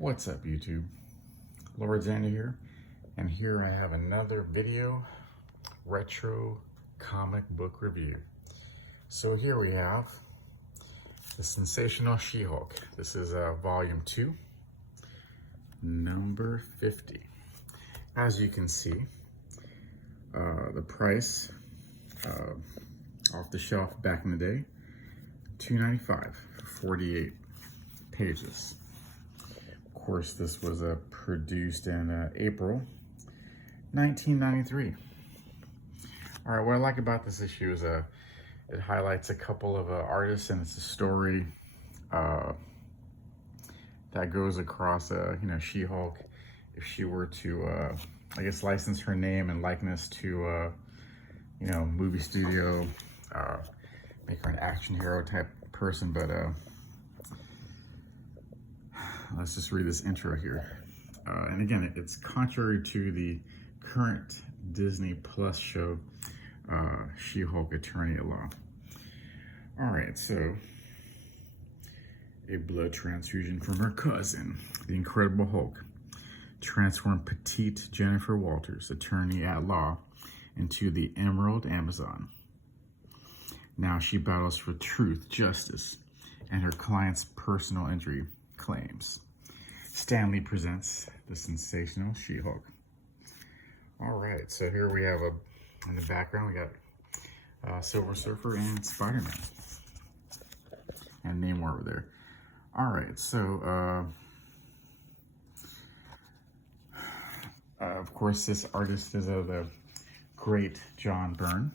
What's up, YouTube? Lord Xander here, and here I have another video retro comic book review. So here we have the Sensational She Hulk. This is volume 2, number 50. As you can see, the price off the shelf back in the day, $2.95 for 48 pages. Of course, this was produced in April 1993. All right, what I like about this issue is it highlights a couple of artists, and it's a story that goes across, She-Hulk. If she were to, I guess, license her name and likeness to, movie studio, make her an action hero type person, but let's just read this intro here. And again, it's contrary to the current Disney Plus show, She-Hulk Attorney at Law. All right, so a blood transfusion from her cousin, the Incredible Hulk, transformed petite Jennifer Walters, attorney at law, into the Emerald Amazon. Now she battles for truth, justice, and her client's personal injury claims. Stan Lee presents the Sensational She Hulk. All right, so here we have in the background, we got Silver Surfer and Spider-Man, and Namor over there. All right, so of course, this artist is the great John Byrne.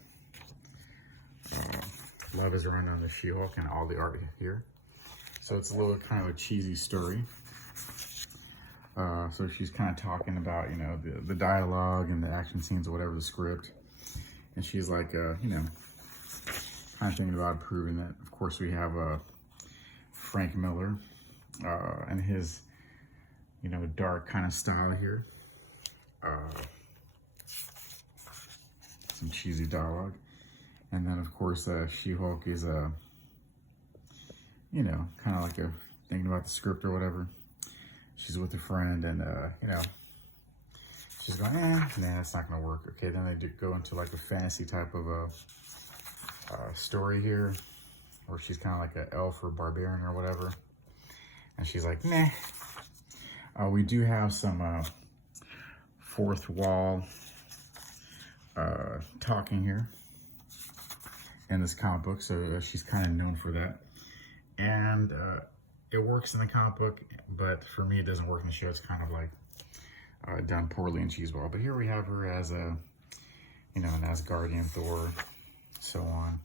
Love his run on the She-Hulk and all the art here. So it's a little kind of a cheesy story. So she's kind of talking about, the dialogue and the action scenes or whatever, the script. And she's like, kind of thinking about improving it. Of course, we have Frank Miller and his, dark kind of style here. Some cheesy dialogue. And then, of course, She-Hulk is, kind of like thinking about the script or whatever. She's with a friend, and, she's going, nah, it's not going to work. Okay, then they do go into like a fantasy type of story here, where she's kind of like an elf or barbarian or whatever. And she's like, nah. We do have some fourth wall talking here in this comic book, so she's kind of known for that. And it works in the comic book, but for me, it doesn't work in the show. It's kind of like done poorly in Cheeseball. But here we have her as an Asgardian Thor, so on.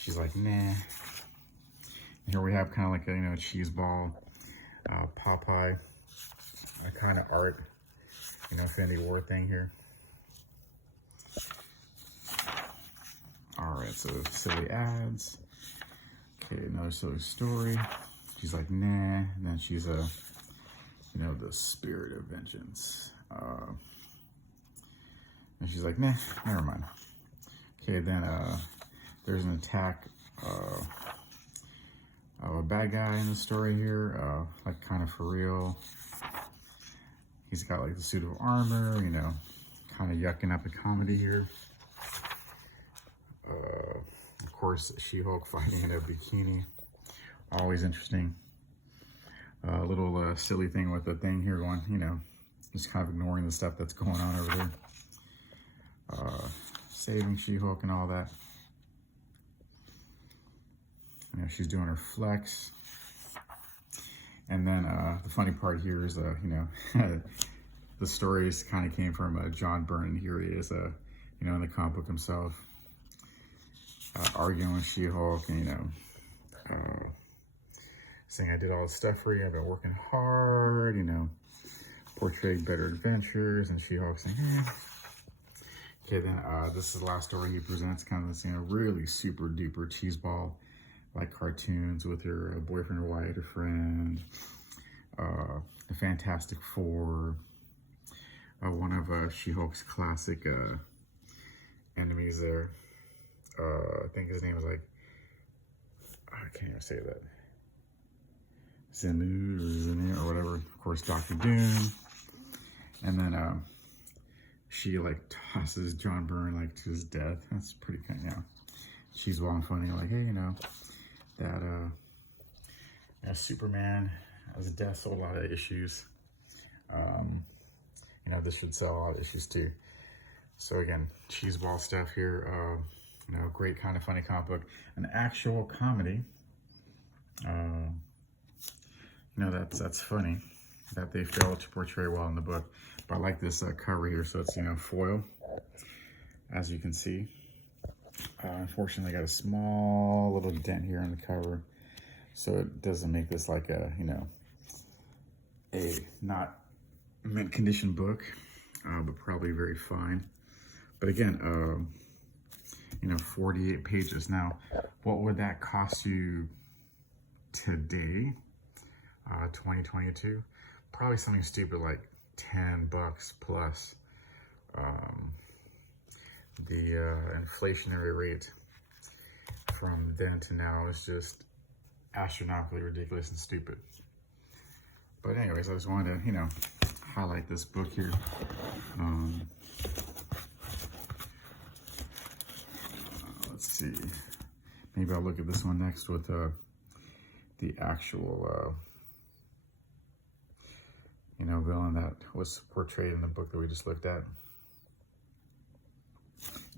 She's like, nah. And here we have kind of like a, Cheeseball, Popeye, kind of art, Infinity War thing here. All right, so silly ads. Okay, another silly story. She's like, nah. And then she's the spirit of vengeance. And she's like, nah, never mind. Okay, then there's an attack of a bad guy in the story here, like kind of for real. He's got like the suit of armor, kind of yucking up a comedy here. Of course, She-Hulk fighting in a bikini. Always interesting. A little silly thing with the thing here going, just kind of ignoring the stuff that's going on over there. Saving She-Hulk and all that. She's doing her flex. And then the funny part here is, the stories kind of came from John Byrne, and here he is, in the comic book himself, arguing with She-Hulk, and, saying, I did all this stuff for you, I've been working hard, portrayed better adventures, and She-Hulk saying, eh. Okay, then this is the last story he presents, kind of this, really super duper cheeseball, like cartoons with her boyfriend or wife or friend, the Fantastic Four, one of She-Hulk's classic enemies there. I think his name is like, I can't even say that. Zemu or whatever. Of course, Dr. Doom. And then she like tosses John Byrne like to his death. That's pretty kind of, she's well and funny, like, hey, you know, that Superman as a death sold a lot of issues. You know, this should sell a lot of issues too. So again, cheeseball stuff here. You know, great kind of funny comic book, an actual comedy. You know, that's funny that they failed to portray well in the book. But I like this cover here. So it's, you know, foil, as you can see. Unfortunately, got a small little dent here on the cover, so it doesn't make this like a, you know, a not mint condition book, but probably very fine. But again, you know, 48 pages. Now, what would that cost you today, 2022? Probably something stupid like $10 plus. The inflationary rate from then to now is just astronomically ridiculous and stupid. But anyways, I just wanted to, you know, highlight this book here. Let's see. Maybe I'll look at this one next with the actual, you know, villain that was portrayed in the book that we just looked at.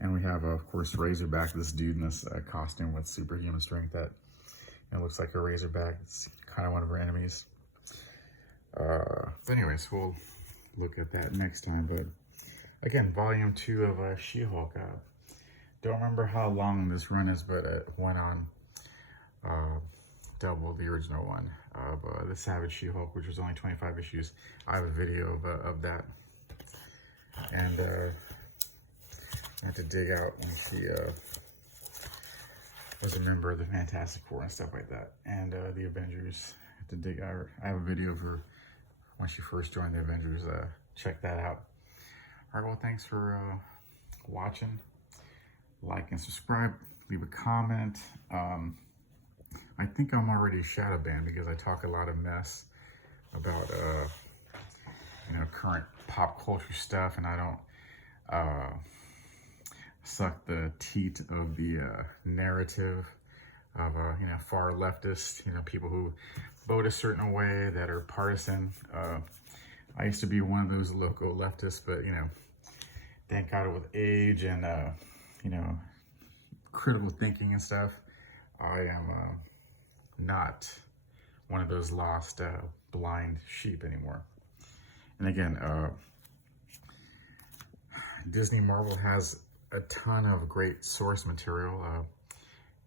And we have, of course, Razorback, this dude in this costume with superhuman strength that, you know, looks like a Razorback. It's kind of one of our enemies. But anyways, we'll look at that next time. But again, volume 2 of She-Hulk. Don't remember how long this run is, but it went on double the original one of the Savage She-Hulk, which was only 25 issues. I have a video of that. And I had to dig out when she was a member of the Fantastic Four and stuff like that. And the Avengers. I had to dig out. I have a video of her when she first joined the Avengers. Check that out. All right, well, thanks for watching. Like and subscribe. Leave a comment. I think I'm already shadow banned because I talk a lot of mess about you know, current pop culture stuff, and I don't suck the teat of the narrative of you know, far leftists, you know, people who vote a certain way that are partisan. I used to be one of those local leftists, but you know, thank God with age and you know, critical thinking and stuff, I am not one of those lost blind sheep anymore. And again, Disney Marvel has a ton of great source material.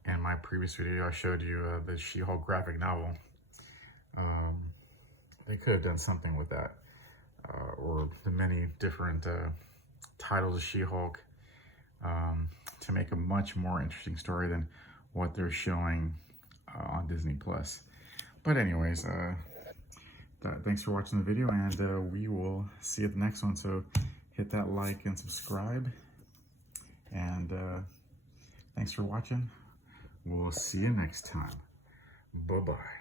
In my previous video, I showed you the She-Hulk graphic novel. They could have done something with that, or the many different titles of She-Hulk, to make a much more interesting story than what they're showing on Disney Plus. But anyways, thanks for watching the video, and we will see you at the next one. So hit that like and subscribe, and thanks for watching. We'll see you next time. Bye-bye.